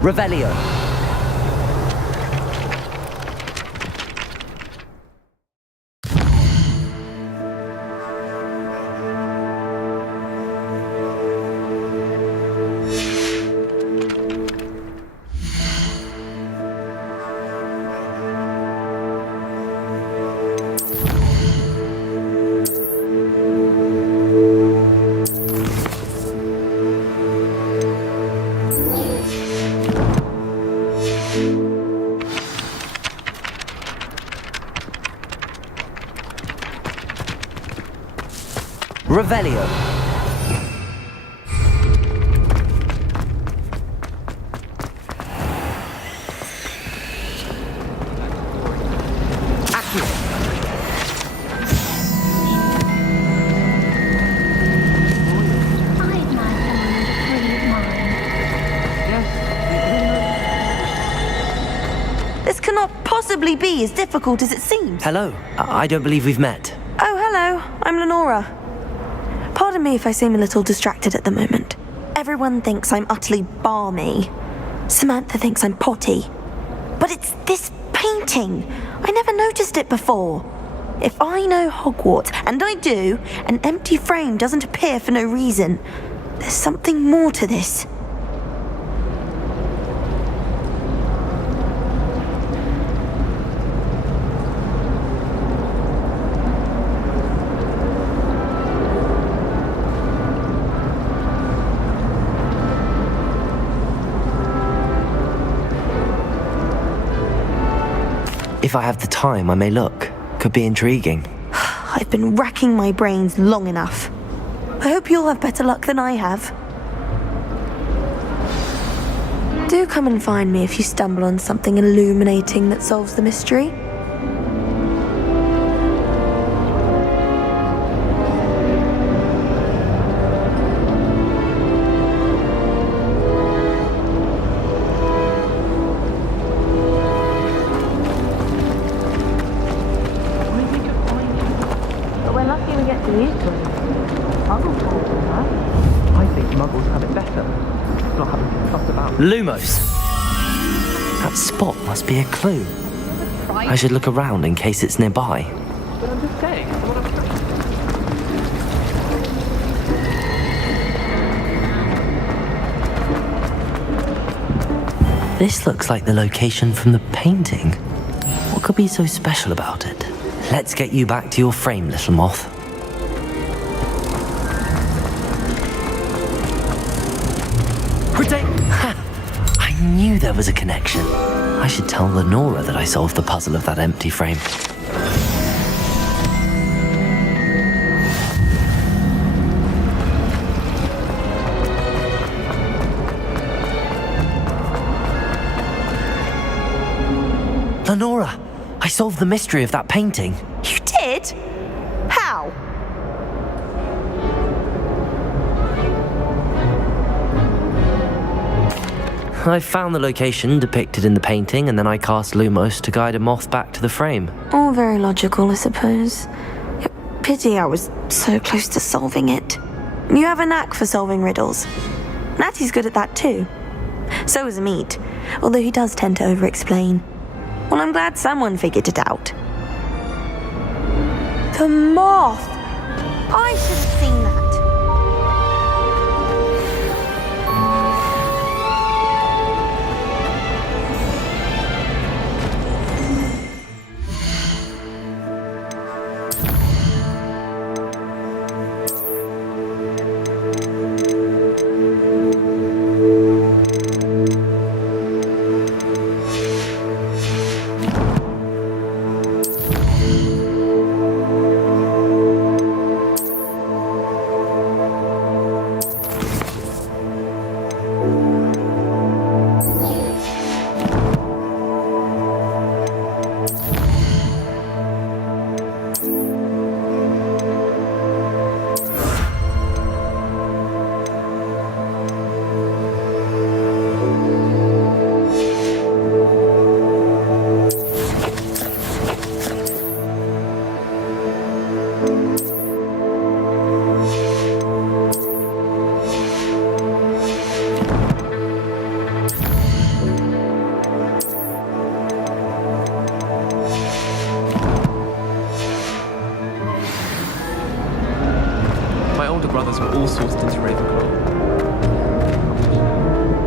Revelio. Revelio. Accio. This cannot possibly be as difficult as it seems. Hello. I don't believe we've met. Oh, hello. I'm Lenora. Pardon me if I seem a little distracted at the moment. Everyone thinks I'm utterly balmy. Samantha thinks I'm potty. But it's this painting. I never noticed it before. If I know Hogwarts, and I do, an empty frame doesn't appear for no reason. There's something more to this. If I have the time, I may look. Could be intriguing. I've been racking my brains long enough. I hope you'll have better luck than I have. Do come and find me if you stumble on something illuminating that solves the mystery. I think muggles have it better. Not having to fuss about. Lumos. That spot must be a clue. I should look around in case it's nearby. But I'm just saying, what I'm saying. This looks like the location from the painting. What could be so special about it? Let's get you back to your frame, little moth. I knew there was a connection. I should tell Lenora that I solved the puzzle of that empty frame. Lenora, I solved the mystery of that painting. You did? How? I found the location depicted in the painting, and then I cast Lumos to guide a moth back to the frame. All very logical, I suppose. Pity I was so close to solving it. You have a knack for solving riddles. Natty's good at that too. So is Meat, although he does tend to over-explain. Well, I'm glad someone figured it out. The moth! I should have seen that.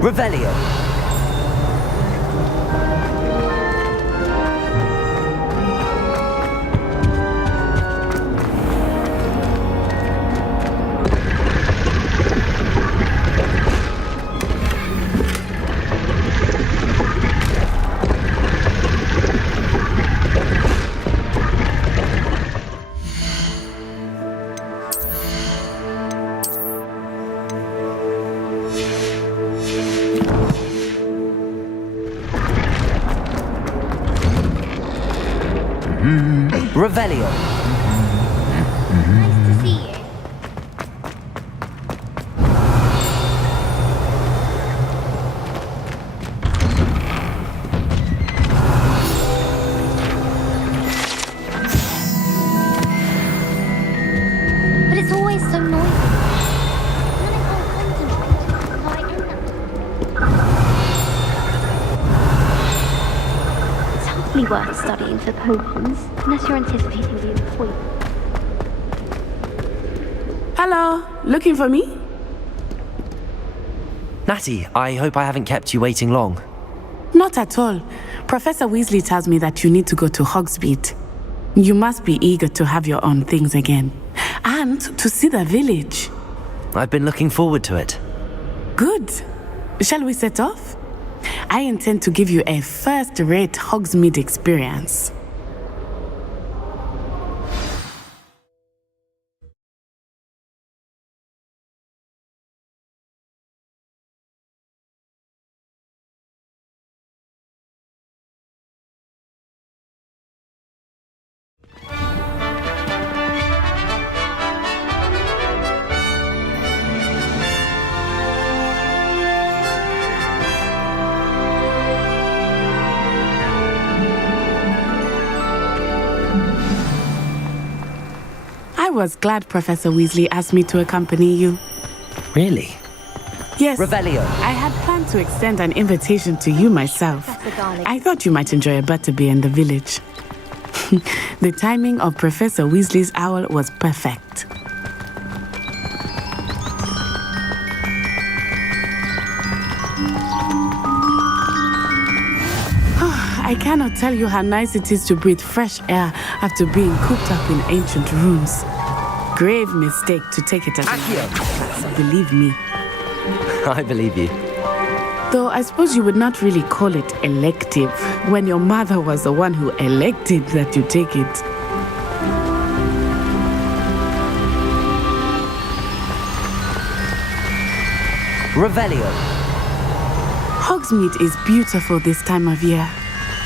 Revelio. Revelio. Nice to see you. But it's always so noisy. And then I can't concentrate. Like it's hardly worth studying for potions, unless you're anticipating being a queen. Hello, looking for me? Natty, I hope I haven't kept you waiting long. Not at all. Professor Weasley tells me that you need to go to Hogsmeade. You must be eager to have your own things again. And to see the village. I've been looking forward to it. Good. Shall we set off? I intend to give you a first-rate Hogsmeade experience. I was glad Professor Weasley asked me to accompany you. Really? Yes. Revelio. I had planned to extend an invitation to you myself. Professor Darling. I thought you might enjoy a butterbeer in the village. The timing of Professor Weasley's owl was perfect. I cannot tell you how nice it is to breathe fresh air after being cooped up in ancient rooms. Grave mistake to take it as a believe me. I believe you. Though I suppose you would not really call it elective when your mother was the one who elected that you take it. Revelio. Hogsmeade is beautiful this time of year.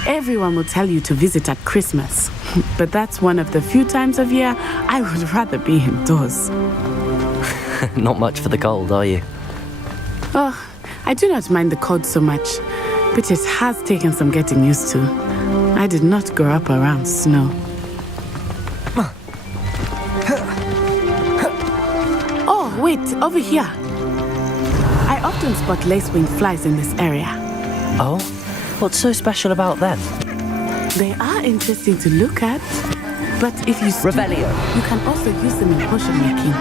Everyone will tell you to visit at Christmas. But that's one of the few times of year I would rather be indoors. Not much for the cold, are you? Oh, I do not mind the cold so much, but it has taken some getting used to. I did not grow up around snow. Oh, wait, over here. I often spot lacewing flies in this area. Oh? What's so special about them? They are interesting to look at, but if you Revelio. you can also use them in potion making.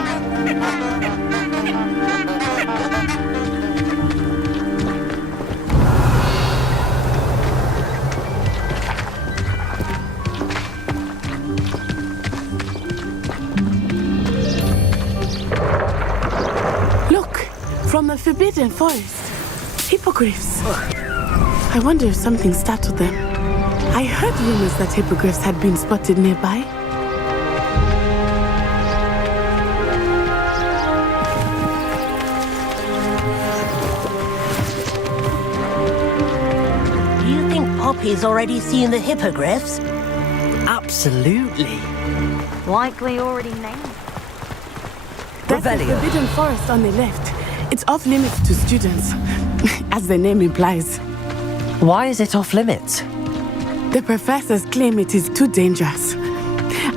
Look, from the Forbidden Forest, hippogriffs. I wonder if something startled them. I heard rumors that hippogriffs had been spotted nearby. You think Poppy's already seen the hippogriffs? Absolutely. Likely already named. That's the Revelio. Forbidden Forest on the left. It's off limits to students, as the name implies. Why is it off limits? The professors claim it is too dangerous.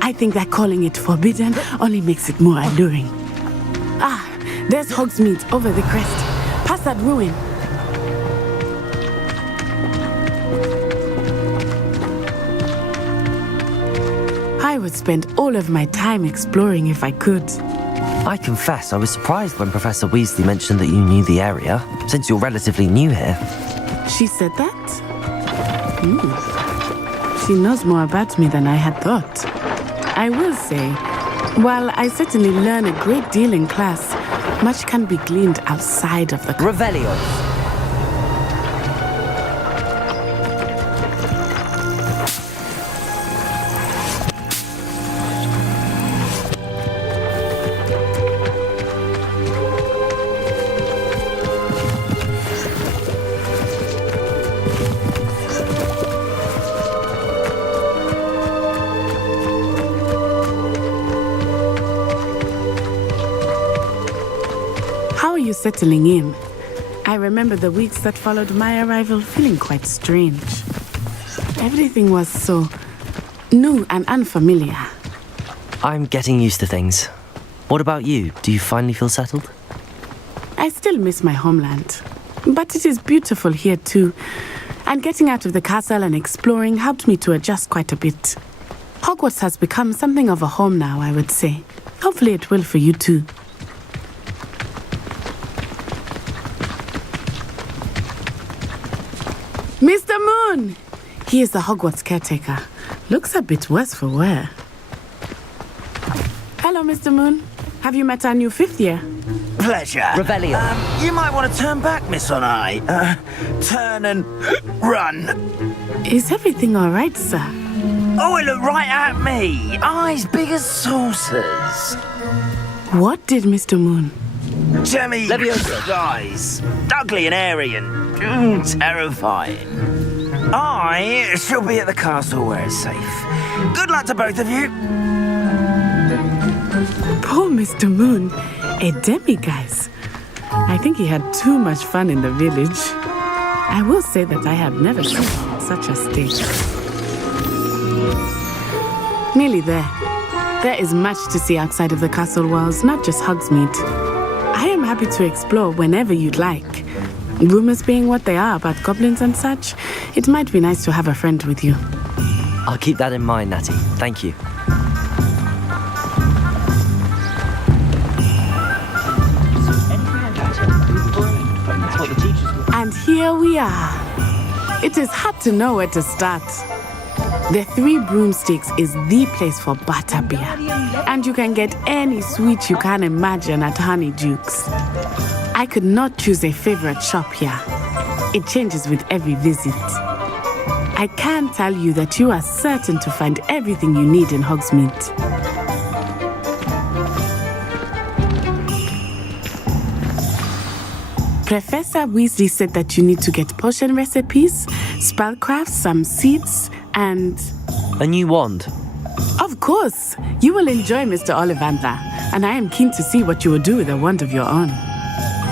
I think that calling it forbidden only makes it more alluring. Ah, there's Hogsmeade over the crest. Past that ruin. I would spend all of my time exploring if I could. I confess I was surprised when Professor Weasley mentioned that you knew the area, since you're relatively new here. She said that? She knows more about me than I had thought. I will say, while I certainly learn a great deal in class, much can be gleaned outside of the... Revelio. How are you settling in? I remember the weeks that followed my arrival feeling quite strange. Everything was so new and unfamiliar. I'm getting used to things. What about you? Do you finally feel settled? I still miss my homeland, but it is beautiful here too. And getting out of the castle and exploring helped me to adjust quite a bit. Hogwarts has become something of a home now, I would say. Hopefully it will for you too. Mr. Moon! He is the Hogwarts caretaker. Looks a bit worse for wear. Hello, Mr. Moon. Have you met our new fifth year? Pleasure. Revelio. You might want to turn back, Miss Onai. Turn and run. Is everything all right, sir? Oh, it looked right at me. Eyes big as saucers. What did Mr. Moon? Jemmy Leviosa. eyes. Ugly and airy and terrifying. I shall be at the castle where it's safe. Good luck to both of you. Poor Mr. Moon, a demiguise. I think he had too much fun in the village. I will say that I have never seen such a state. Nearly there. There is much to see outside of the castle walls, not just Hogsmeade. I am happy to explore whenever you'd like. Rumors being what they are about goblins and such, it might be nice to have a friend with you. I'll keep that in mind, Natty. Thank you. And here we are. It is hard to know where to start. The Three Broomsticks is the place for butterbeer. And you can get any sweet you can imagine at Honeydukes. I could not choose a favorite shop here. It changes with every visit. I can tell you that you are certain to find everything you need in Hogsmeade. Professor Weasley said that you need to get potion recipes, spellcrafts, some seeds, and... A new wand. Of course! You will enjoy Mr. Ollivander, and I am keen to see what you will do with a wand of your own.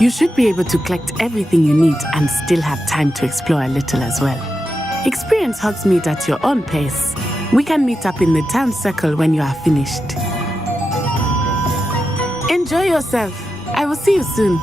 You should be able to collect everything you need and still have time to explore a little as well. Experience Hogsmeade at your own pace. We can meet up in the town circle when you are finished. Enjoy yourself. I will see you soon.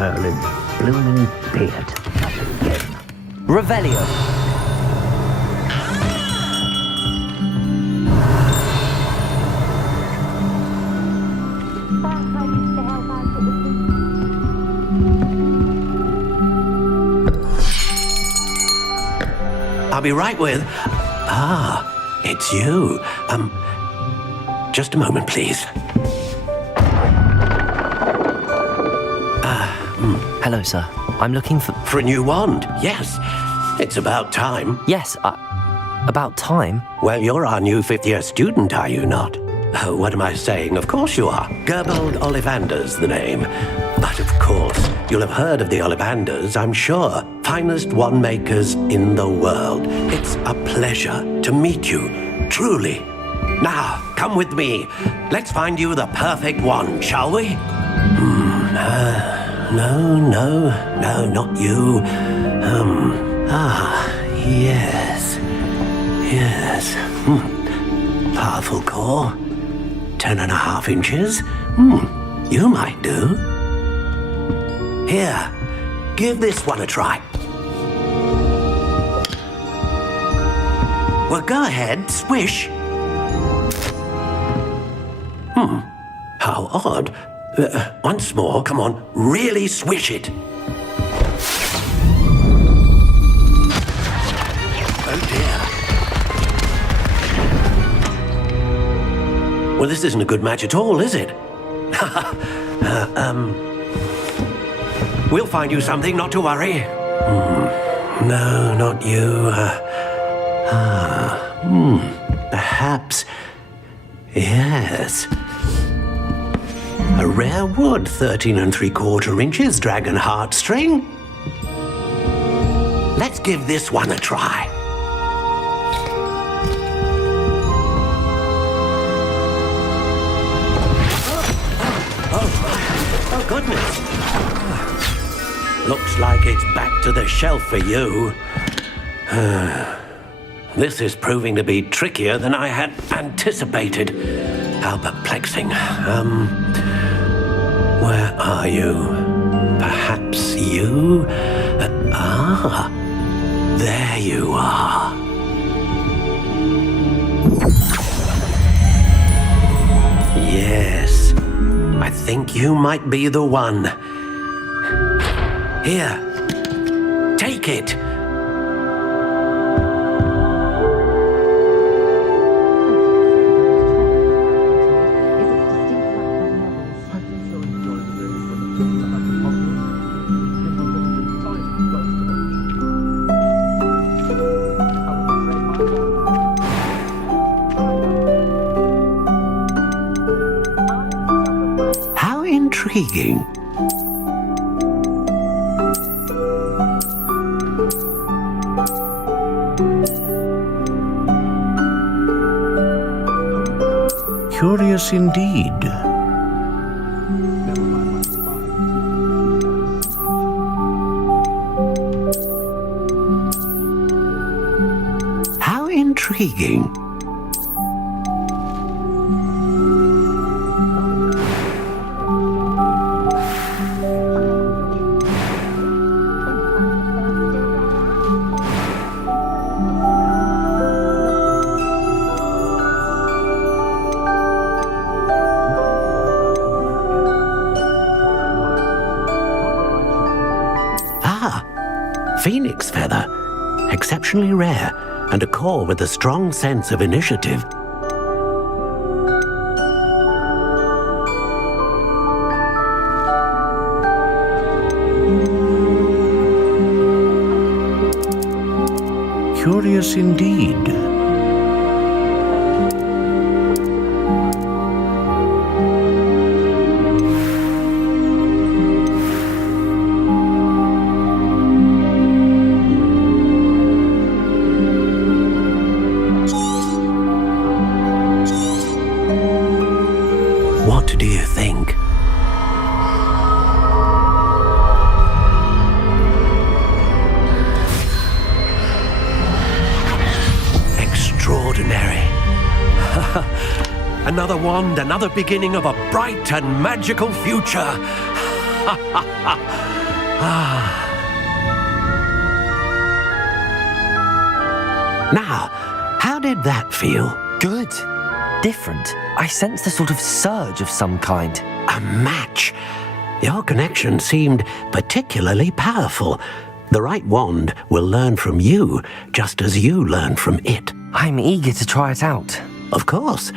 Merlin's blooming beard. Revelio. I'll be right with... Ah, it's you. Just a moment, please. Hello, sir. I'm looking for... For a new wand, yes. It's about time. Yes, about time. Well, you're our new fifth-year student, are you not? Oh, what am I saying? Of course you are. Gerbold Ollivander's the name. But of course, you'll have heard of the Ollivanders, I'm sure. Finest wand makers in the world. It's a pleasure to meet you, truly. Now, come with me. Let's find you the perfect wand, shall we? No, not you. Yes. Powerful core. 10.5 inches. You might do. Here, give this one a try. Well, go ahead, swish. How odd. Once more, come on, really swish it. Oh dear. Well, this isn't a good match at all, is it? We'll find you something, not to worry. No, not you. Perhaps. Yes. A rare wood, 13 3/4 inches, dragon heartstring. Let's give this one a try. Oh, goodness. Looks like it's back to the shelf for you. This is proving to be trickier than I had anticipated. How perplexing. Where are you? Perhaps you? There you are. Yes, I think you might be the one. Here, take it. How intriguing. Curious indeed. How intriguing. Phoenix feather, exceptionally rare, and a core with a strong sense of initiative. Curious indeed. What do you think? Extraordinary. Another wand, another beginning of a bright and magical future. Now, how did that feel? Good. Different. I sensed a sort of surge of some kind. A match. Your connection seemed particularly powerful. The right wand will learn from you, just as you learn from it. I'm eager to try it out. Of course.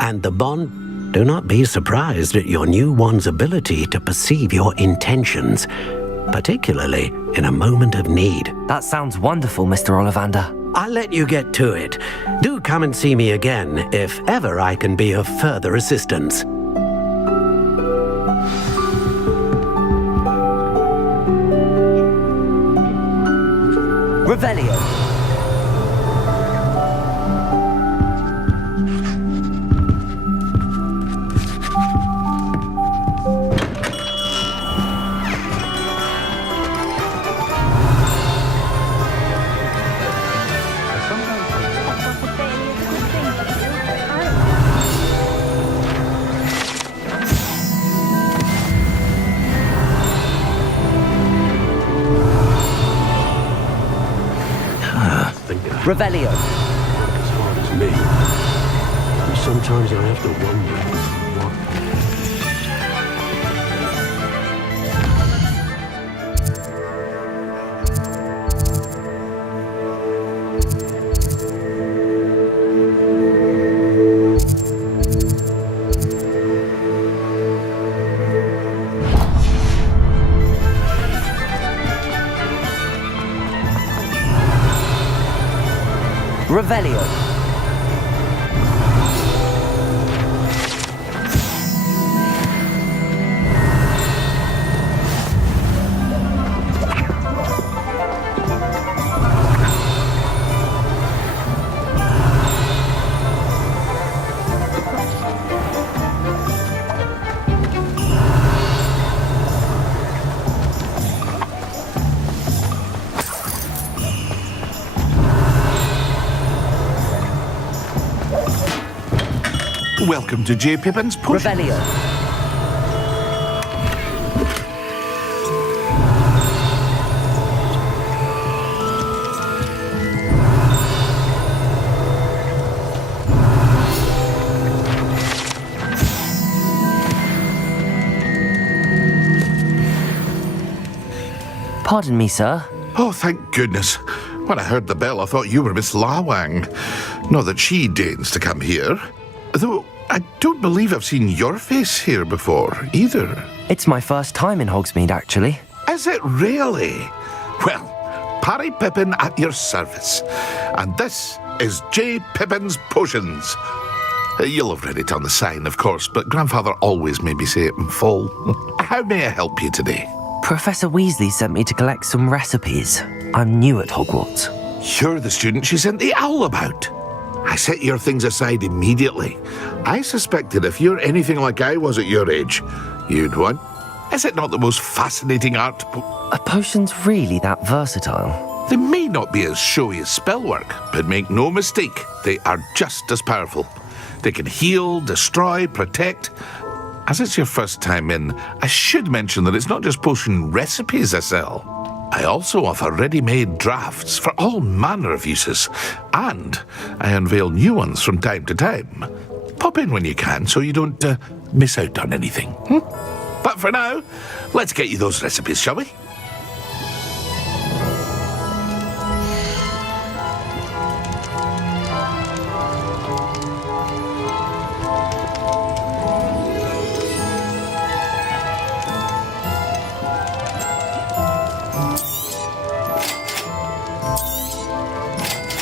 And the bond, do not be surprised at your new wand's ability to perceive your intentions, particularly in a moment of need. That sounds wonderful, Mr. Ollivander. I'll let you get to it. Do come and see me again if ever I can be of further assistance. Revelio. Revelio. As hard as me. Sometimes I have to wonder what. Revelio. Welcome to J. Pippin's Push. Revelio. Pardon me, sir. Oh, thank goodness. When I heard the bell, I thought you were Miss Lawang. Not that she deigns to come here. Though I don't believe I've seen your face here before, either. It's my first time in Hogsmeade, actually. Is it really? Well, Parry Pippin at your service. And this is J. Pippin's Potions. You'll have read it on the sign, of course, but Grandfather always made me say it in full. How may I help you today? Professor Weasley sent me to collect some recipes. I'm new at Hogwarts. You're the student she sent the owl about. I set your things aside immediately. I suspected if you're anything like I was at your age, you'd want. Is it not the most fascinating art? Are potions really that versatile? They may not be as showy as spellwork, but make no mistake, they are just as powerful. They can heal, destroy, protect. As it's your first time in, I should mention that it's not just potion recipes I sell. I also offer ready-made drafts for all manner of uses, and I unveil new ones from time to time. Pop in when you can so you don't miss out on anything. But for now, let's get you those recipes, shall we?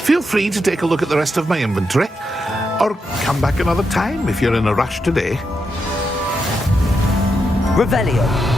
Feel free to take a look at the rest of my inventory, or come back another time if you're in a rush today. Revelio.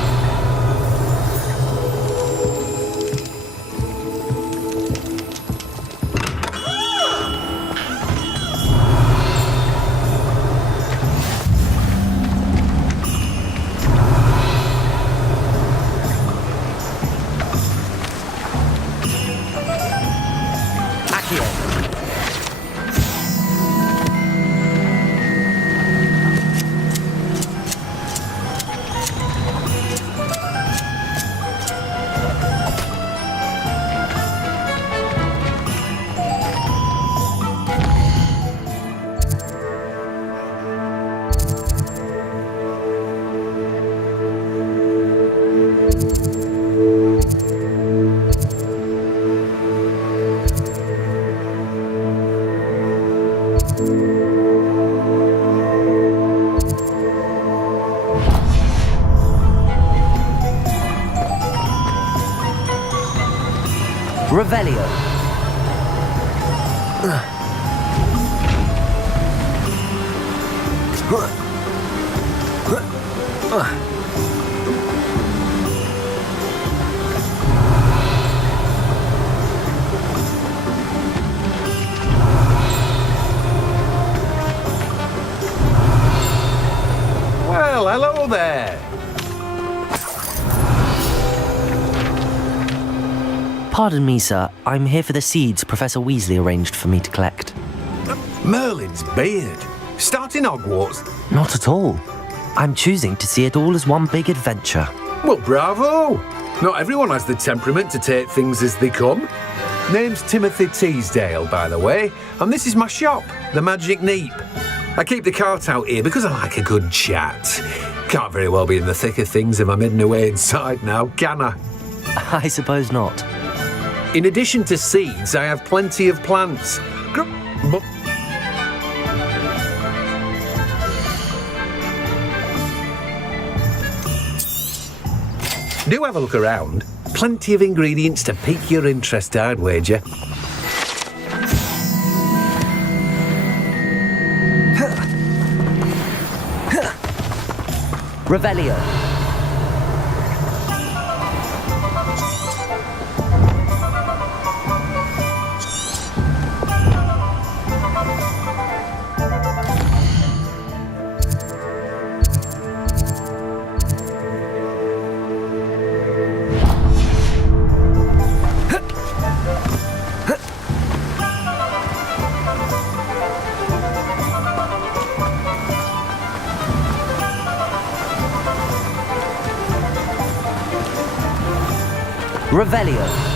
Revelio. Well, hello there. Pardon me, sir. I'm here for the seeds Professor Weasley arranged for me to collect. Merlin's beard. Starting Hogwarts. Not at all. I'm choosing to see it all as one big adventure. Well, bravo. Not everyone has the temperament to take things as they come. Name's Timothy Teasdale, by the way, and this is my shop, the Magic Neep. I keep the cart out here because I like a good chat. Can't very well be in the thick of things if I'm hidden away inside now, can I? I suppose not. In addition to seeds, I have plenty of plants. Do have a look around. Plenty of ingredients to pique your interest, I'd wager. Revelio. Revelio.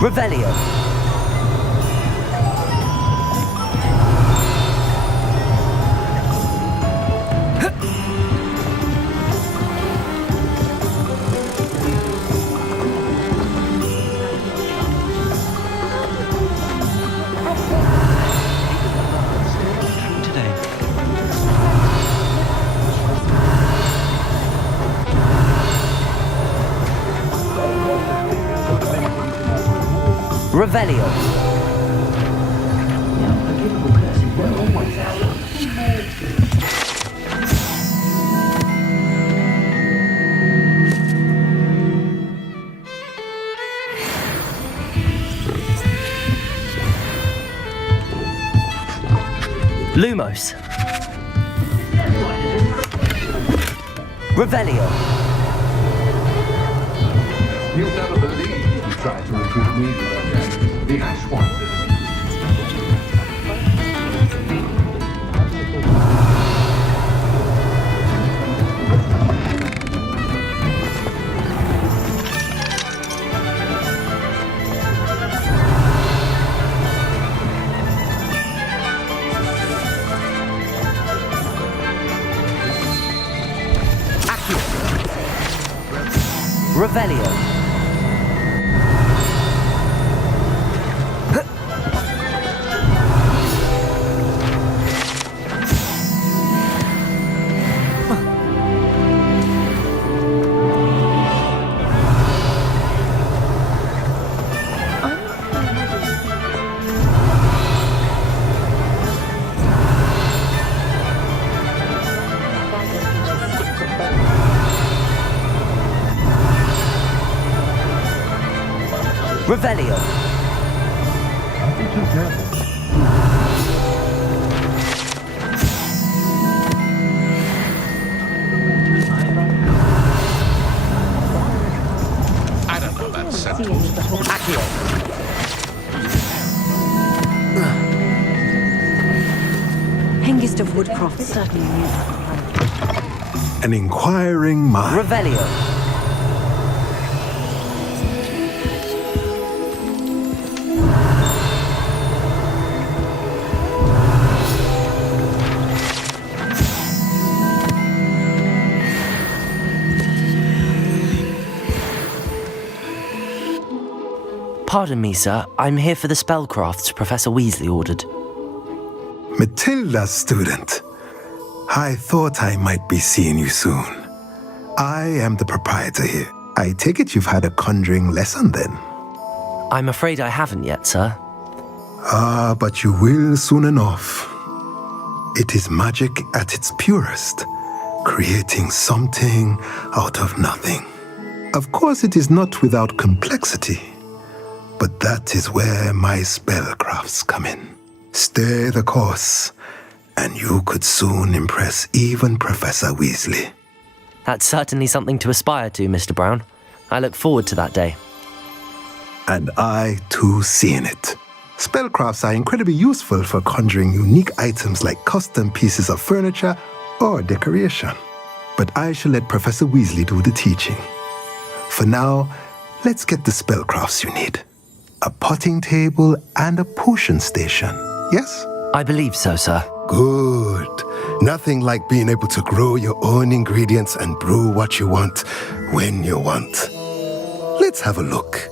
Revelio. Revelio. Lumos. Revelio. You'll never believe you tried to recruit me. The Ash one. Revelio. Revelio. I don't know that sentence. Accio. Hengist of Woodcroft certainly knew. An inquiring mind. Revelio. Pardon me, sir. I'm here for the spellcrafts Professor Weasley ordered. Matilda's student. I thought I might be seeing you soon. I am the proprietor here. I take it you've had a conjuring lesson then? I'm afraid I haven't yet, sir. Ah, but you will soon enough. It is magic at its purest, creating something out of nothing. Of course, it is not without complexity, but that is where my spellcrafts come in. Stay the course, and you could soon impress even Professor Weasley. That's certainly something to aspire to, Mr. Brown. I look forward to that day. And I, too, seeing it. Spellcrafts are incredibly useful for conjuring unique items like custom pieces of furniture or decoration. But I shall let Professor Weasley do the teaching. For now, let's get the spellcrafts you need. A potting table and a potion station, yes? I believe so, sir. Good. Nothing like being able to grow your own ingredients and brew what you want when you want. Let's have a look.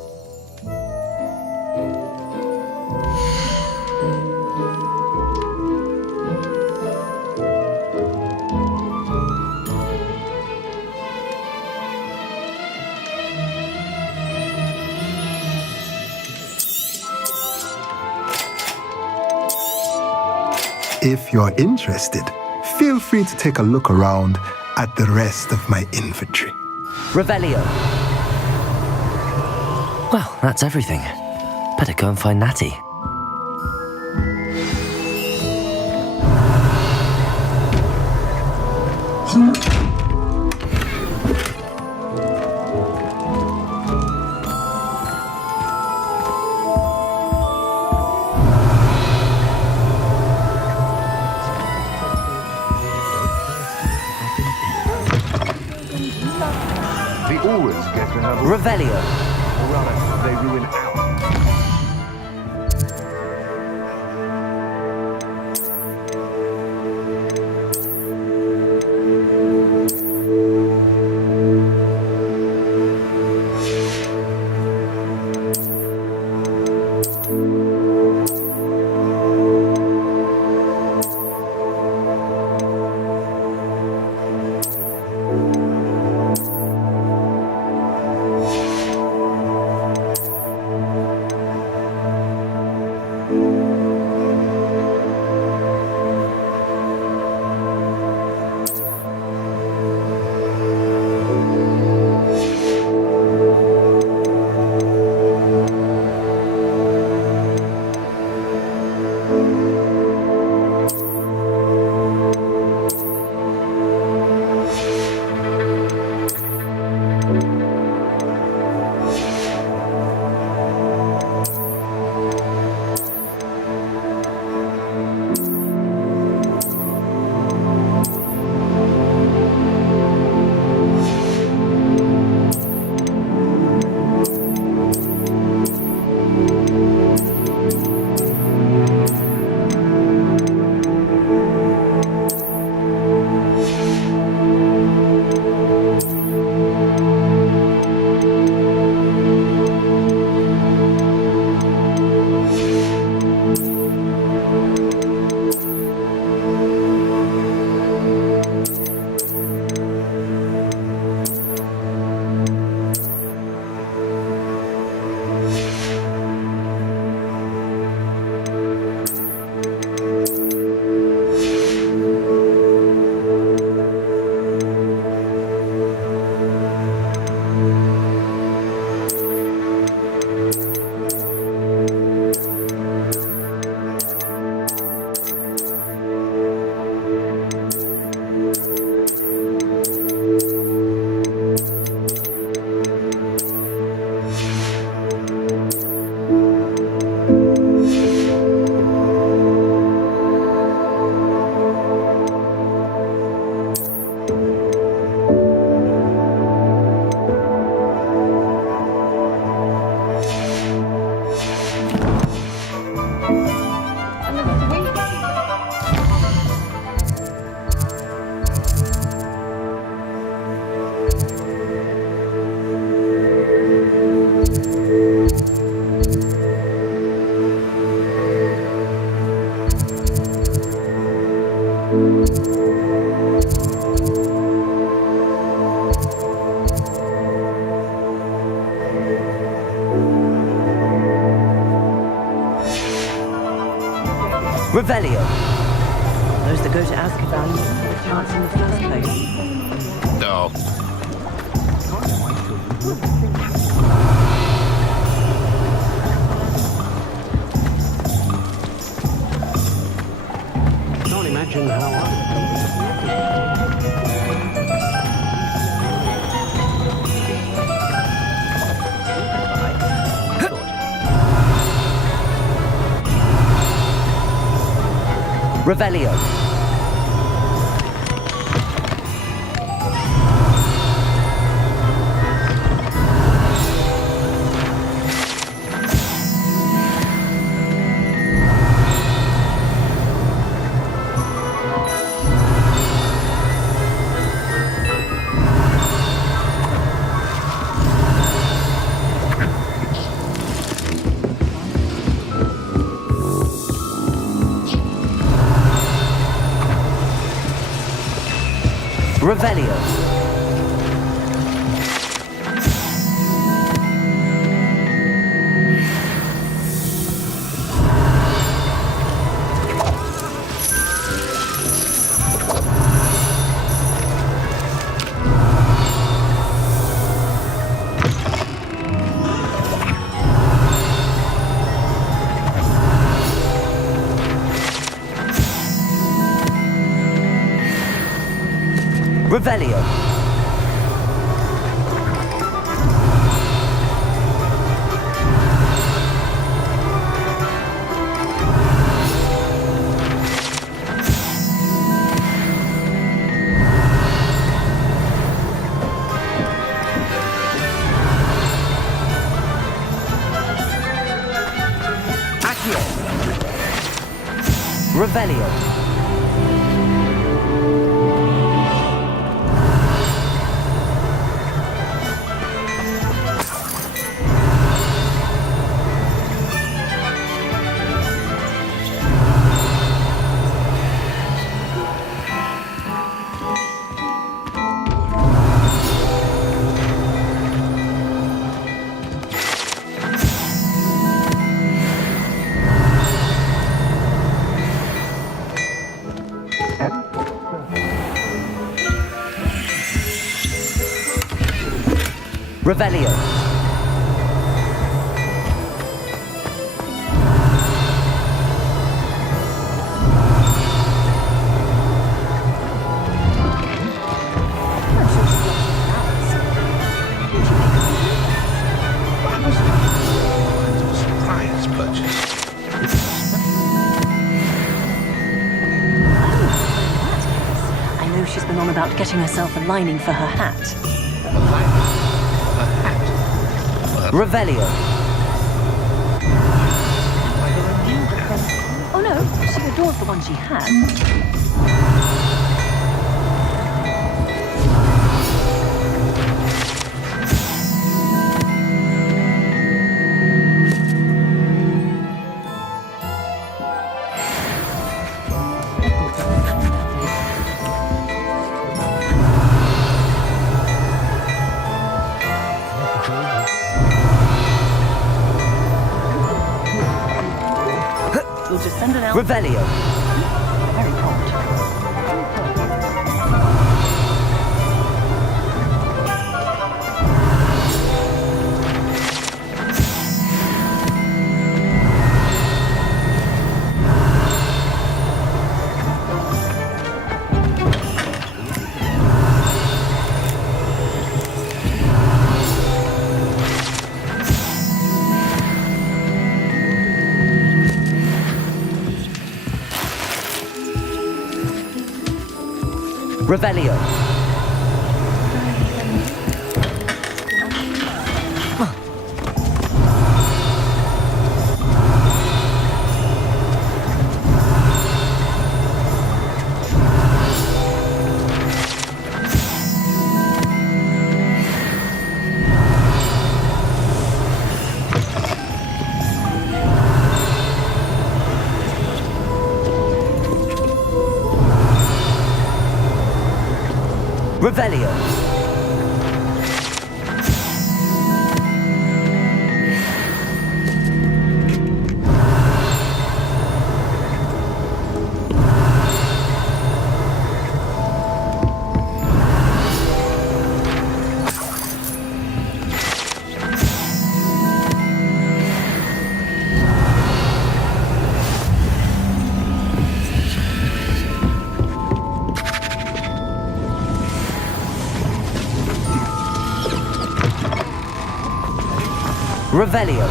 If you're interested, feel free to take a look around at the rest of my inventory. Revelio. Well, that's everything. Better go and find Natty. They always get to have Revelio. Or rather, they ruin our. Revelio. Those that go to Azkaban for the chance in the first place. No. Can't imagine how Revelio. Revelio. Revelio. Accio. Revelio. Revelio. Surprise purchase. I know she's been on about getting herself a lining for her hat. Revelio. Oh no, she adores the one she has. We'll just send it out. Revelio. Very prompt. Revelio. Revelio. Revelio.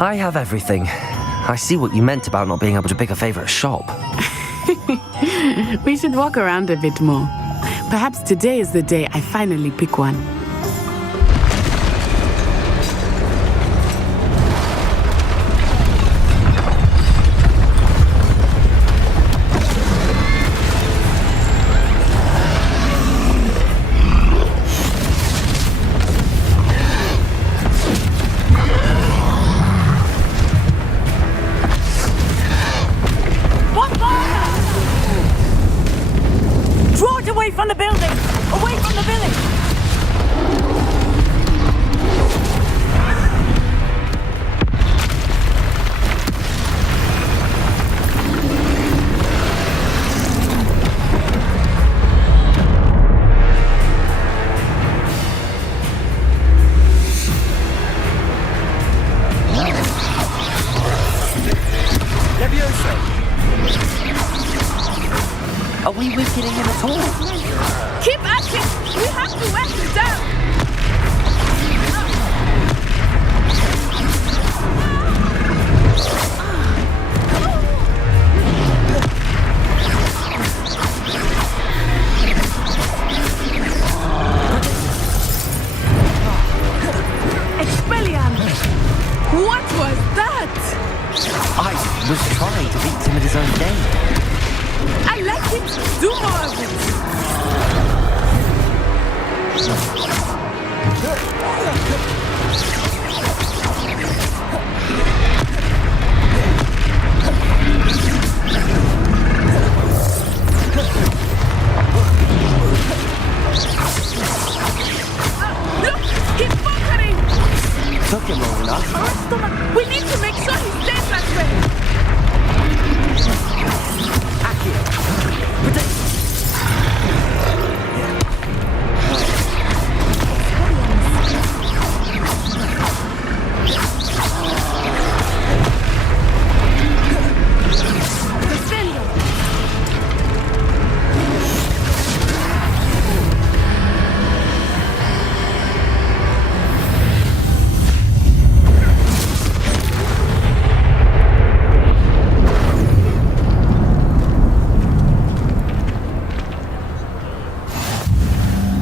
I have everything. I see what you meant about not being able to pick a favorite shop. We should walk around a bit more. Perhaps today is the day I finally pick one. From the building! Away from the village! Are we weakening him at all? Keep at it! We have to wear him down! Expelliarmus! What was that? I was trying to beat him at his own game. I like it! Do more of it! Look! He's bunkering! Took him long enough. We need to make sure he stays that way!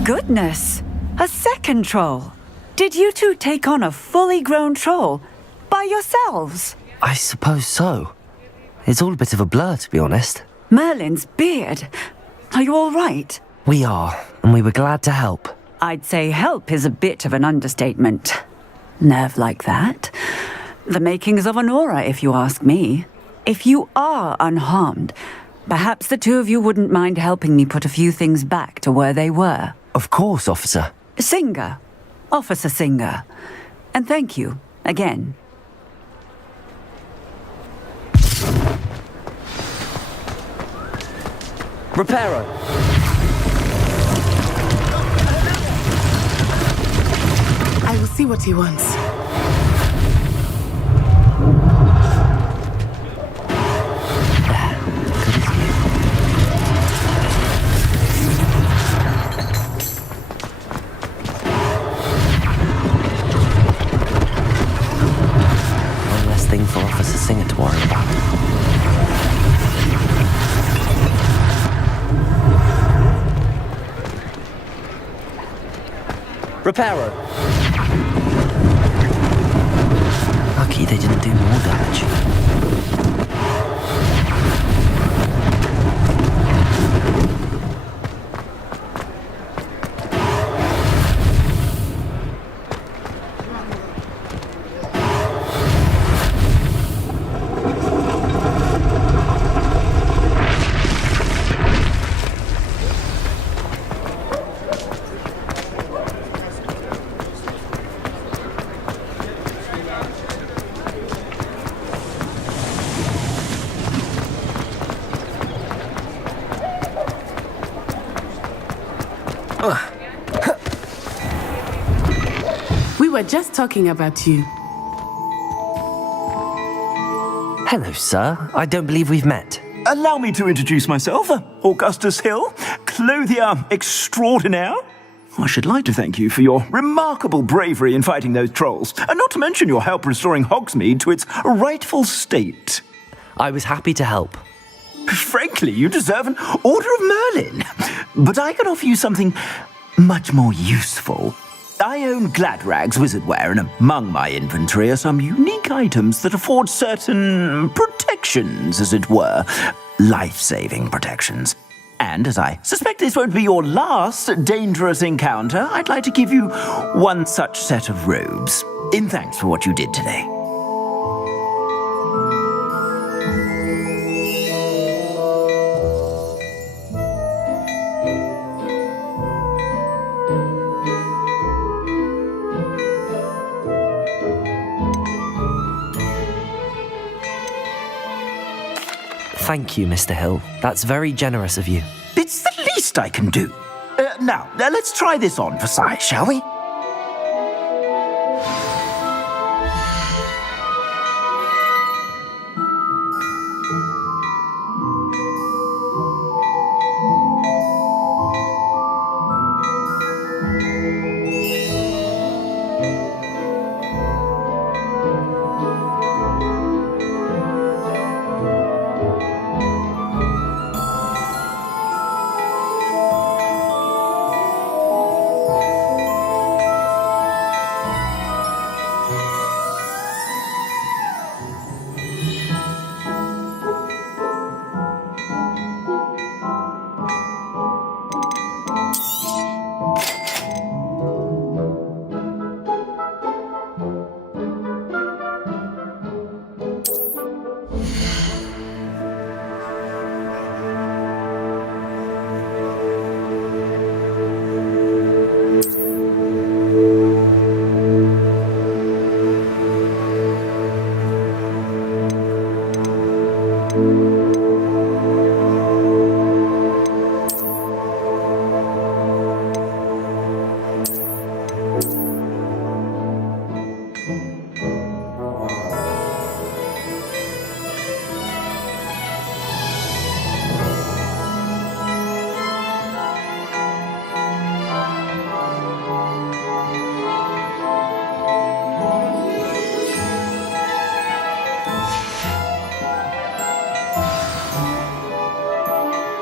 Goodness! A second troll! Did you two take on a fully grown troll by yourselves? I suppose so. It's all a bit of a blur, to be honest. Merlin's beard. Are you all right? We are, and we were glad to help. I'd say help is a bit of an understatement. Nerve like that. The makings of an aura, if you ask me. If you are unharmed, perhaps the two of you wouldn't mind helping me put a few things back to where they were. Of course, officer. Singer. Officer Singer. And thank you, again. Reparo. I will see what he wants. One less thing for Officer Singer to worry about. Reparo. Lucky they didn't do more damage. We were just talking about you. Hello, sir. I don't believe we've met. Allow me to introduce myself, Augustus Hill, clothier extraordinaire. I should like to thank you for your remarkable bravery in fighting those trolls, and not to mention your help restoring Hogsmeade to its rightful state. I was happy to help. Frankly, you deserve an Order of Merlin. But I can offer you something much more useful. I own Gladrag's wizardware, and among my inventory are some unique items that afford certain protections, as it were. Life-saving protections. And as I suspect this won't be your last dangerous encounter, I'd like to give you one such set of robes, in thanks for what you did today. Thank you, Mr. Hill. That's very generous of you. It's the least I can do. Now, let's try this on for size, shall we?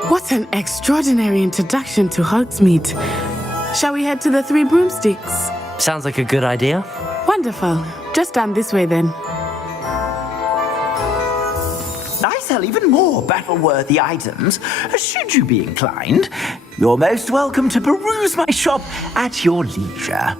What an extraordinary introduction to Hogsmeade. Shall we head to the Three Broomsticks? Sounds like a good idea. Wonderful. Just down this way then. I sell even more battle-worthy items, should you be inclined. You're most welcome to peruse my shop at your leisure.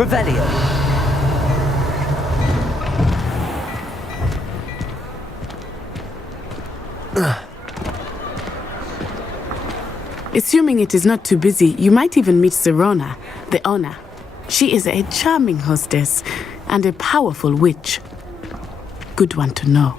Revelio. Assuming it is not too busy, you might even meet Sirona, the owner. She is a charming hostess and a powerful witch. Good one to know.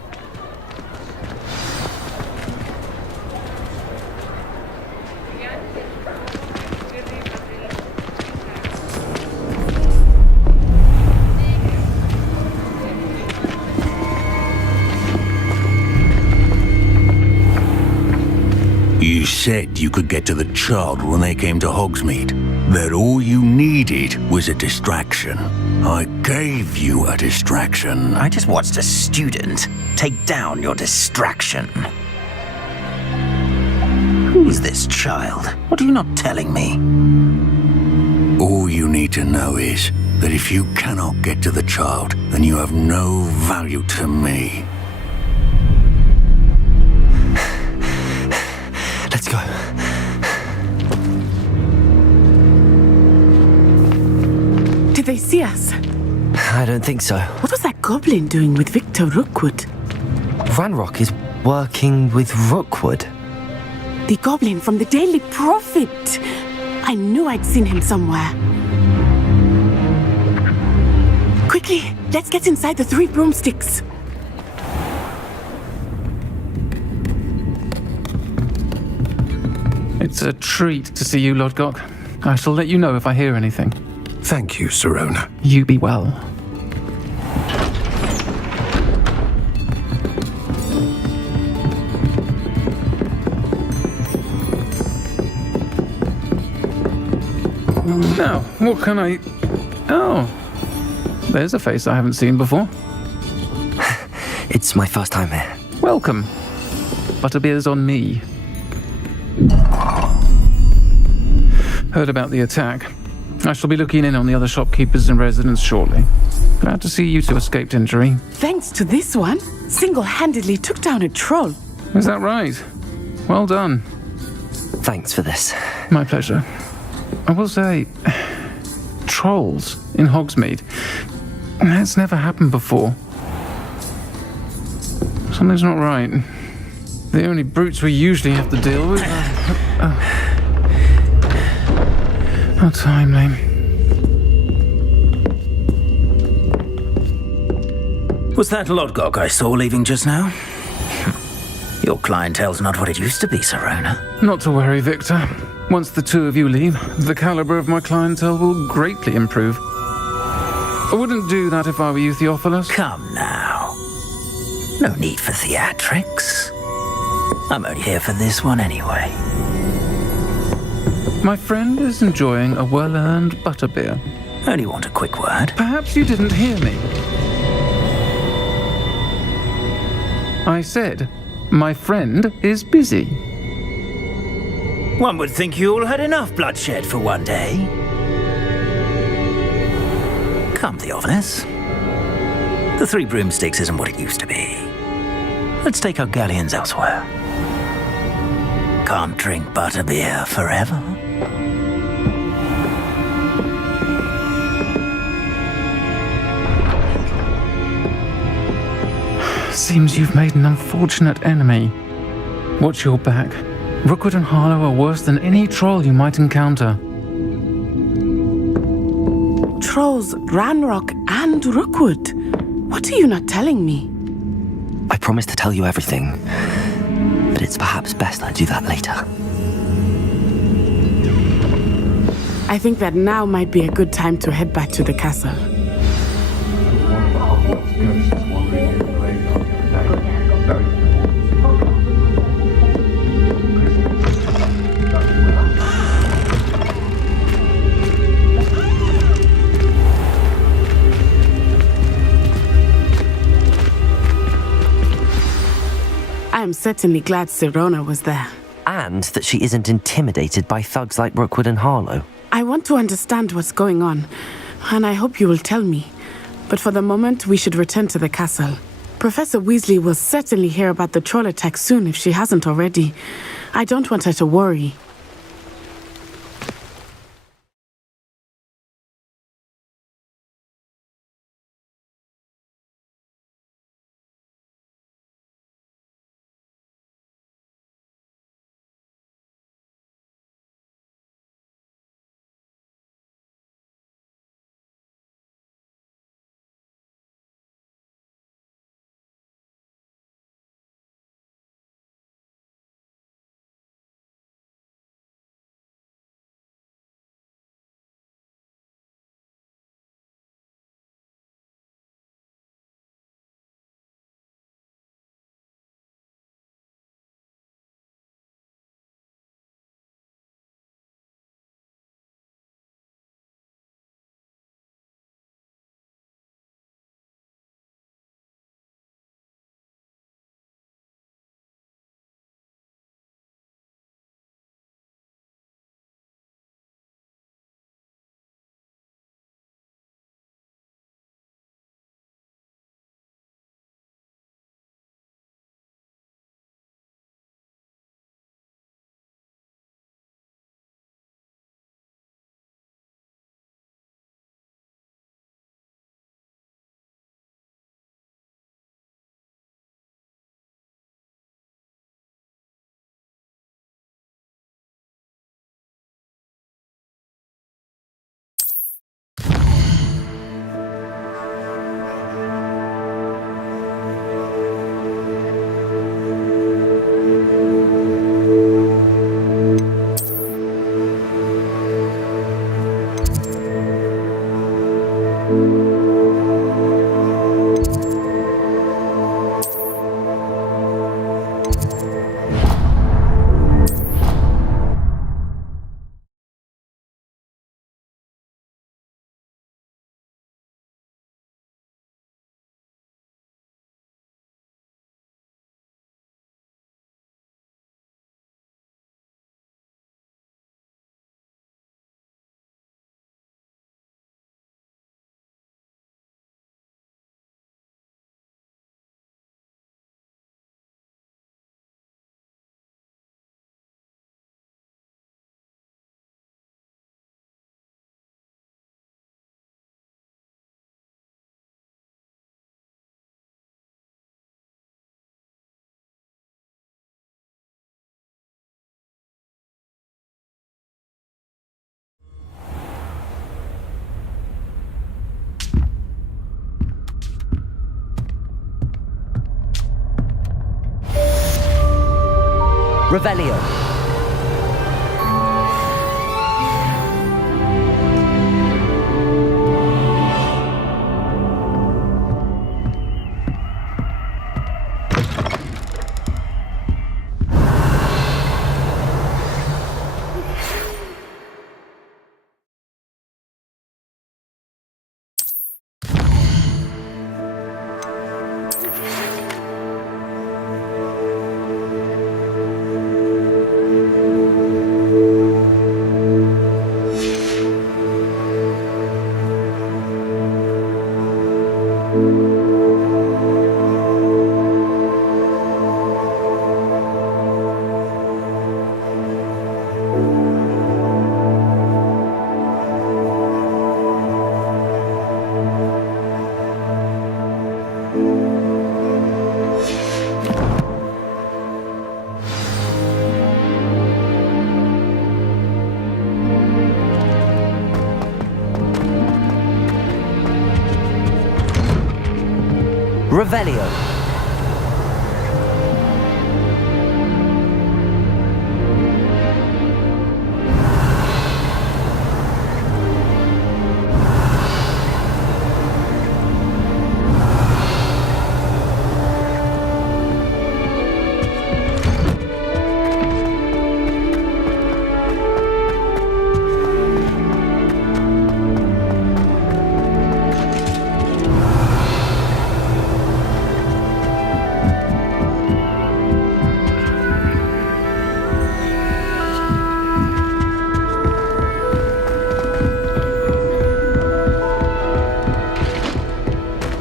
You said you could get to the child when they came to Hogsmeade. That all you needed was a distraction. I gave you a distraction. I just watched a student take down your distraction. Who's this child? What are you not telling me? All you need to know is that if you cannot get to the child, then you have no value to me. Let's go. Did they see us? I don't think so. What was that goblin doing with Victor Rookwood? Ranrock is working with Rookwood. The goblin from the Daily Prophet. I knew I'd seen him somewhere. Quickly, let's get inside the 3 broomsticks. It's a treat to see you, Lodgok. I shall let you know if I hear anything. Thank you, Sirona. You be well. Now, what can I... Oh, there's a face I haven't seen before. It's my first time here. Welcome. Butterbeer's on me. Heard about the attack. I shall be looking in on the other shopkeepers and residents shortly. Glad to see you two escaped injury. Thanks to this one, single-handedly took down a troll. Is that right? Well done. Thanks for this. My pleasure. I will say, trolls in Hogsmeade. That's never happened before. Something's not right. The only brutes we usually have to deal with... How timely. Was that Lodgok I saw leaving just now? Your clientele's not what it used to be, Sirona. Not to worry, Victor. Once the two of you leave, the caliber of my clientele will greatly improve. I wouldn't do that if I were you, Theophilus. Come now. No need for theatrics. I'm only here for this one anyway. My friend is enjoying a well-earned butterbeer. Only want a quick word. Perhaps you didn't hear me. I said, my friend is busy. One would think you all had enough bloodshed for one day. Come, Theophilus. The 3 broomsticks isn't what it used to be. Let's take our galleons elsewhere. Can't drink butterbeer forever. Seems you've made an unfortunate enemy. Watch your back. Rookwood and Harlow are worse than any troll you might encounter. Trolls, Ranrock, and Rookwood. What are you not telling me? I promised to tell you everything, but it's perhaps best I do that later. I think that now might be a good time to head back to the castle. I am certainly glad Sirona was there. And that she isn't intimidated by thugs like Rookwood and Harlow. I want to understand what's going on, and I hope you will tell me. But for the moment, we should return to the castle. Professor Weasley will certainly hear about the troll attack soon if she hasn't already. I don't want her to worry. Revelio. Revelio.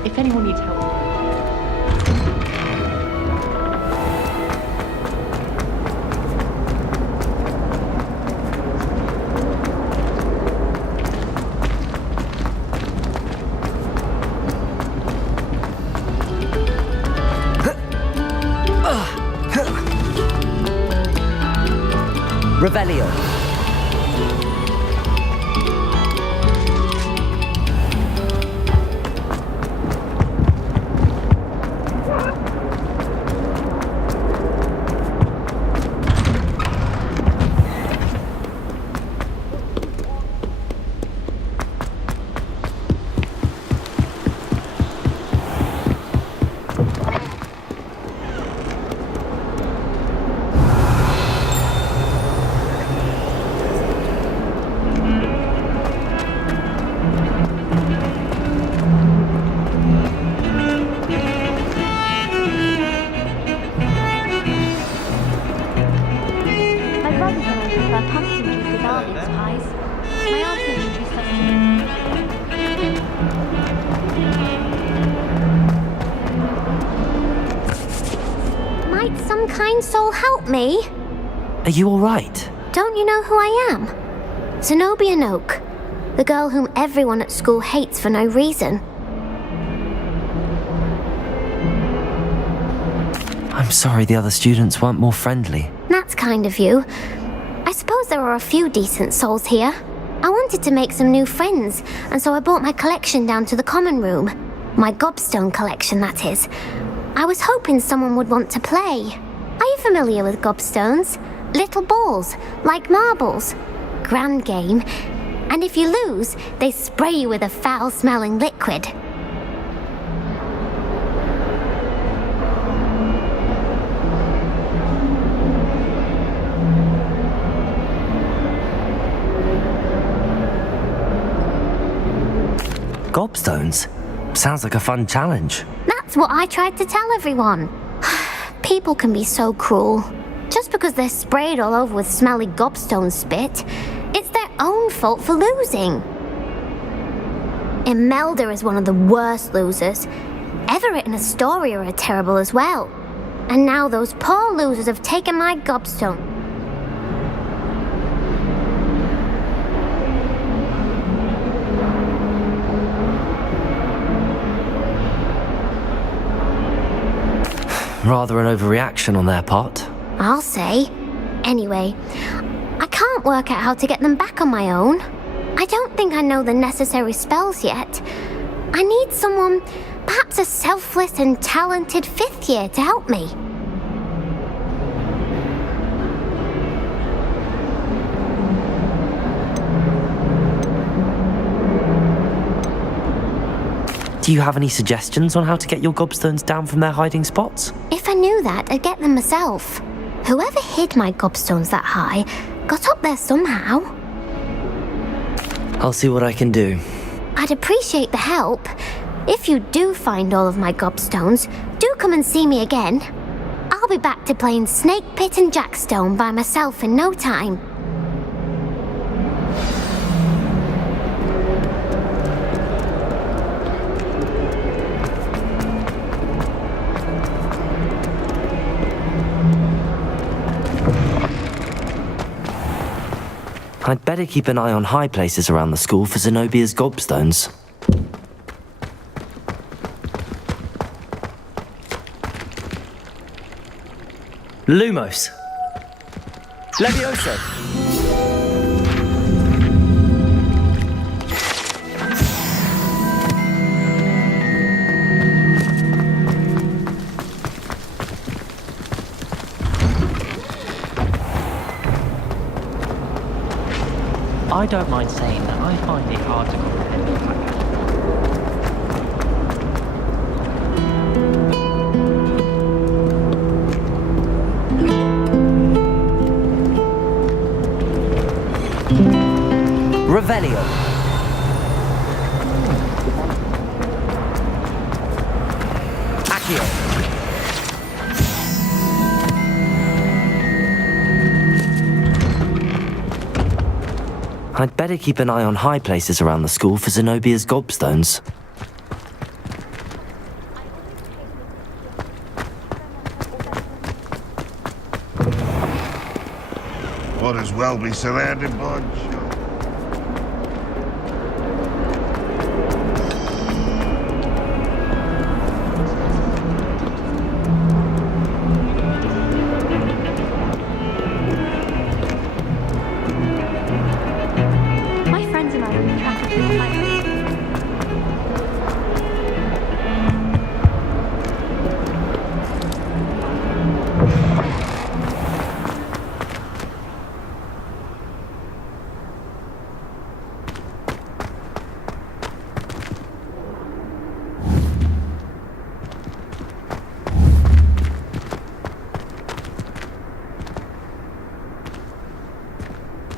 If anyone needs help. Revelio. My brothers and I prefer pumpkin juice with almonds pies. My aunt introduced us to Might some kind soul help me? Are you alright? Don't you know who I am? Zenobia Noak, the girl whom everyone at school hates for no reason. I'm sorry the other students weren't more friendly. That's kind of you. I suppose there are a few decent souls here. I wanted to make some new friends, and so I brought my collection down to the common room. My gobstone collection, that is. I was hoping someone would want to play. Are you familiar with gobstones? Little balls, like marbles. Grand game. And if you lose, they spray you with a foul-smelling liquid. Gobstones? Sounds like a fun challenge. That's what I tried to tell everyone. People can be so cruel. Just because they're sprayed all over with smelly gobstone spit, it's their own fault for losing. Imelda is one of the worst losers. Everett and Astoria are terrible as well. And now those poor losers have taken my gobstone. Rather an overreaction on their part. I'll say. Anyway, I can't work out how to get them back on my own. I don't think I know the necessary spells yet. I need someone, perhaps a selfless and talented fifth year to help me. Do you have any suggestions on how to get your gobstones down from their hiding spots? If I knew that, I'd get them myself. Whoever hid my gobstones that high got up there somehow. I'll see what I can do. I'd appreciate the help. If you do find all of my gobstones, do come and see me again. I'll be back to playing Snake Pit and Jackstone by myself in no time. I'd better keep an eye on high places around the school for Zenobia's gobstones. Lumos! Levioso! I don't mind saying that I find it hard to comprehend the fact that Revelio. Accio. I'd better keep an eye on high places around the school for Zenobia's gobstones. Might as well be surrounded by...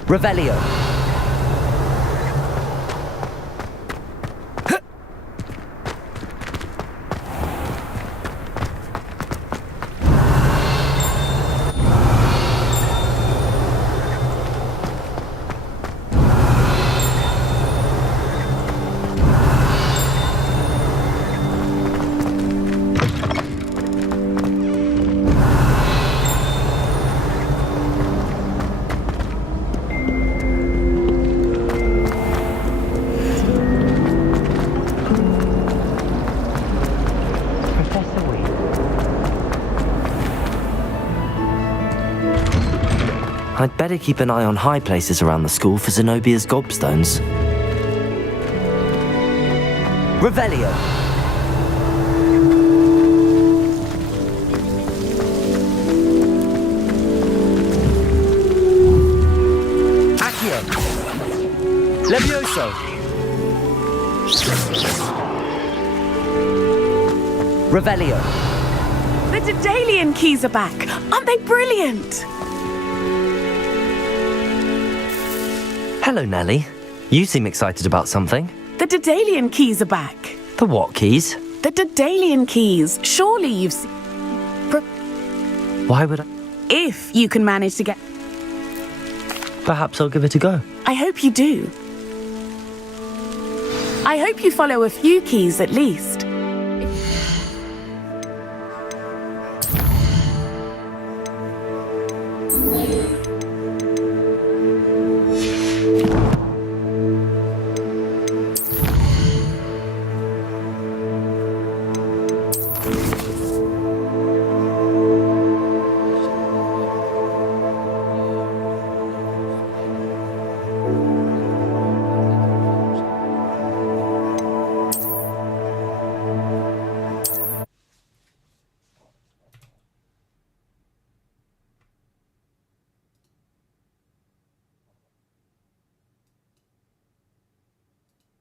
Revelio. I'd better keep an eye on high places around the school for Zenobia's gobstones. Revelio. Accio. Levioso. Revelio. The Daedalian keys are back. Aren't they brilliant? Hello, Nellie. You seem excited about something. The Daedalian keys are back. The what keys? The Daedalian keys. Surely you've seen... Why would I? If you can manage to get... Perhaps I'll give it a go. I hope you do. I hope you follow a few keys at least.